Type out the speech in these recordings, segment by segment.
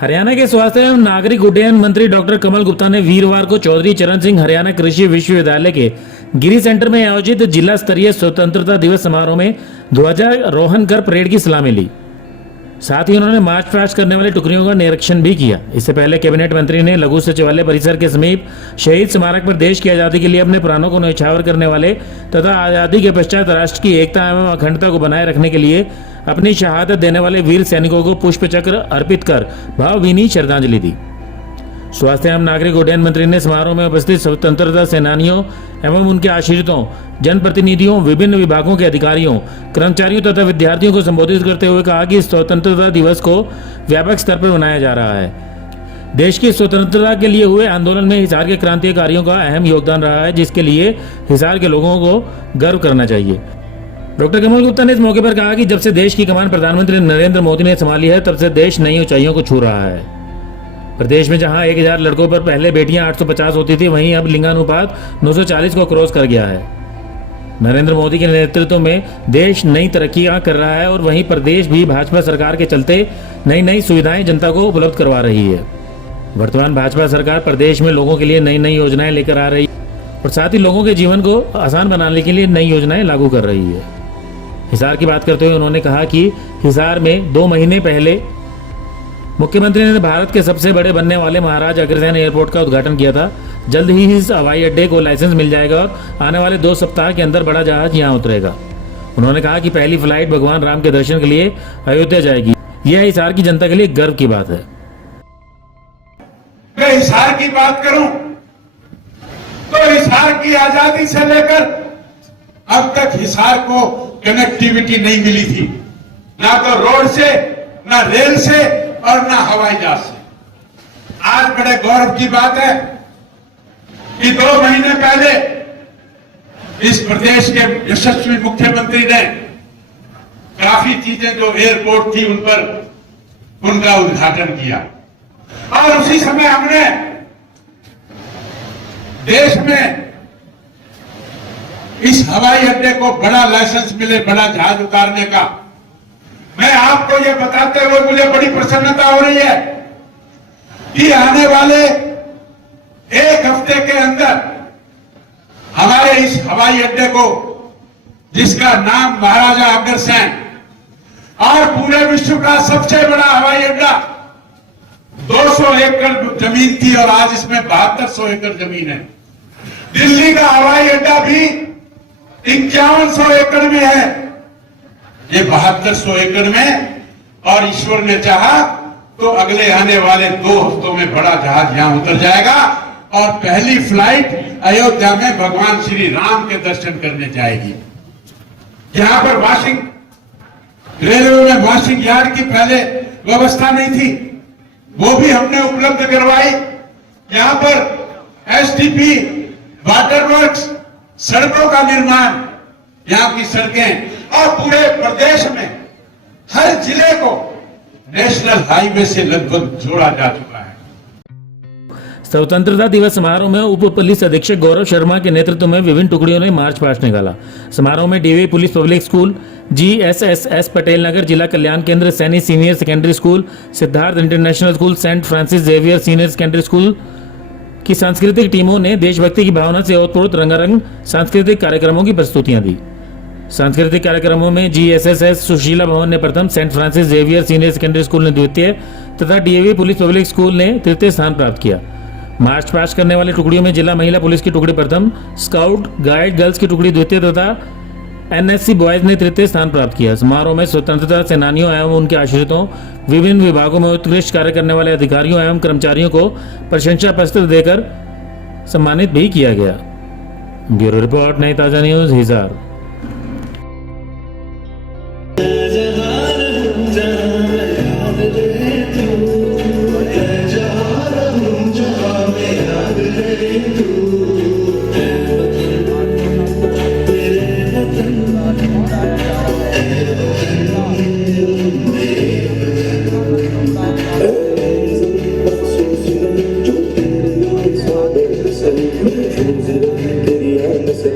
हरियाणा के स्वास्थ्य एवं नागरिक उड्डयन मंत्री डॉक्टर कमल गुप्ता ने वीरवार को चौधरी चरण सिंह हरियाणा कृषि विश्वविद्यालय के गिरी सेंटर में आयोजित जिला स्तरीय स्वतंत्रता दिवस समारोह में ध्वजारोहण कर परेड की सलामी ली। साथ ही उन्होंने मार्च पास्ट करने वाली टुकड़ियों का निरीक्षण भी किया। इससे पहले कैबिनेट मंत्री ने लघु सचिवालय परिसर के समीप शहीद स्मारक पर देश की आजादी के लिए अपने प्राणों को न्यौछावर करने वाले तथा आजादी के पश्चात राष्ट्र की एकता एवं अखंडता को बनाए रखने के लिए अपनी शहादत देने वाले वीर सैनिकों को पुष्प चक्र अर्पित कर भावभीनी श्रद्धांजलि दी। स्वास्थ्य एवं नागरिक उड्डयन मंत्री ने समारोह में उपस्थित स्वतंत्रता सेनानियों एवं उनके आश्रितों, जनप्रतिनिधियों, विभिन्न विभागों के अधिकारियों, कर्मचारियों तथा विद्यार्थियों को संबोधित करते हुए कहा कि स्वतंत्रता दिवस को व्यापक स्तर पर मनाया जा रहा है। देश की स्वतंत्रता के लिए हुए आंदोलन में हिसार के क्रांतिकारियों का अहम योगदान रहा है, जिसके लिए हिसार के लोगों को गर्व करना चाहिए। डॉक्टर कमल गुप्ता ने इस मौके पर कहा कि जब से देश की कमान प्रधानमंत्री नरेंद्र मोदी ने संभाली है, तब से देश नई ऊंचाइयों को छू रहा है। प्रदेश में जहां 1000 लड़कों पर पहले बेटियां 850 होती थी, वहीं अब लिंगानुपात 940 को क्रॉस कर गया है। नरेंद्र मोदी के नेतृत्व में देश नई तरक्कियां कर रहा है और वहीं प्रदेश भी भाजपा सरकार के चलते नई नई सुविधाएं जनता को उपलब्ध करवा रही है। वर्तमान भाजपा सरकार प्रदेश में लोगों के लिए नई नई योजनाएं लेकर आ रही है और साथ ही लोगों के जीवन को आसान बनाने के लिए नई योजनाएं लागू कर रही है। हिसार की बात करते हुए उन्होंने कहा कि हिसार में 2 महीने पहले मुख्यमंत्री ने भारत के सबसे बड़े बनने वाले महाराज अग्रसेन एयरपोर्ट का उद्घाटन किया था। जल्द ही इस हवाई अड्डे को लाइसेंस मिल जाएगा और आने वाले 2 सप्ताह के अंदर बड़ा जहाज यहां उतरेगा। उन्होंने कहा कि पहली फ्लाइट भगवान राम के दर्शन के लिए अयोध्या जाएगी। यह हिसार की जनता के लिए गर्व की बात है। मैं हिसार की बात करूं तो हिसार की आजादी से लेकर अब तक हिसार को कनेक्टिविटी नहीं मिली थी, ना तो रोड से, ना रेल से और ना हवाई जहाज से। आज बड़े गौरव की बात है कि 2 महीने पहले इस प्रदेश के यशस्वी मुख्यमंत्री ने काफी चीजें जो एयरपोर्ट थी उन पर उनका उद्घाटन किया और उसी समय हमने देश में इस हवाई अड्डे को बड़ा लाइसेंस मिले, बड़ा जहाज उतारने का। मैं आपको यह बताते हुए मुझे बड़ी प्रसन्नता हो रही है कि आने वाले 1 हफ्ते के अंदर हमारे इस हवाई अड्डे को, जिसका नाम महाराजा अग्रसेन और पूरे विश्व का सबसे बड़ा हवाई अड्डा, 200 एकड़ जमीन थी और आज इसमें 7200 एकड़ जमीन है। दिल्ली का हवाई अड्डा भी 5100 एकड़ में है, ये 7200 एकड़ में, और ईश्वर ने चाहा तो अगले आने वाले 2 हफ्तों में बड़ा जहाज यहां उतर जाएगा और पहली फ्लाइट अयोध्या में भगवान श्री राम के दर्शन करने जाएगी। यहां पर वॉशिंग, रेलवे में वॉशिंग यार्ड की पहले व्यवस्था नहीं थी, वो भी हमने उपलब्ध करवाई। यहां पर एसटीपी, वाटर वर्क्स, सड़कों का निर्माण, यहां की सड़कें और पूरे प्रदेश में हर जिले को नेशनल हाईवे से लगभग जोड़ा जा चुका है। स्वतंत्रता दिवस समारोह में उप पुलिस अधीक्षक गौरव शर्मा के नेतृत्व में विभिन्न टुकड़ियों ने मार्च पास्ट निकाला। समारोह में DV police public school, GSSS Patel Nagar जिला कल्याण केंद्र, Saini senior secondary school, Siddharth international school, Saint Francis Xavier senior secondary school की सांस्कृतिक टीमों ने देशभक्ति की भावना से ओतप्रोत रंगारंग सांस्कृतिक कार्यक्रमों की प्रस्तुतियां दी। सांस्कृतिक कार्यक्रमों में जीएसएसएस सुशीला भवन ने प्रथम, Saint Francis Xavier senior secondary school ने द्वितीय तथा डीएवी पुलिस पब्लिक स्कूल ने तृतीय स्थान प्राप्त किया। मार्च पास्ट करने वाली टुकड़ियों में जिला महिला पुलिस की टुकड़ी प्रथम, स्काउट गाइड गर्ल्स की टुकड़ी द्वितीय तथा एनएससी बॉयज ने तृतीय स्थान प्राप्त किया। समारोह में स्वतंत्रता सेनानियों एवं उनके आश्रितों, विभिन्न विभागों में उत्कृष्ट कार्य करने वाले अधिकारियों एवं कर्मचारियों को प्रशंसा पत्र देकर सम्मानित भी किया गया। ब्यूरो रिपोर्ट, नई ताजा न्यूज, हिसार। तेरी आन से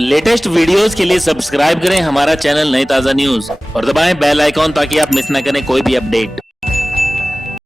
लेटेस्ट वीडियोस के लिए सब्सक्राइब करें हमारा चैनल नई ताजा न्यूज और दबाएं बेल आइकॉन ताकि आप मिस न करें कोई भी अपडेट।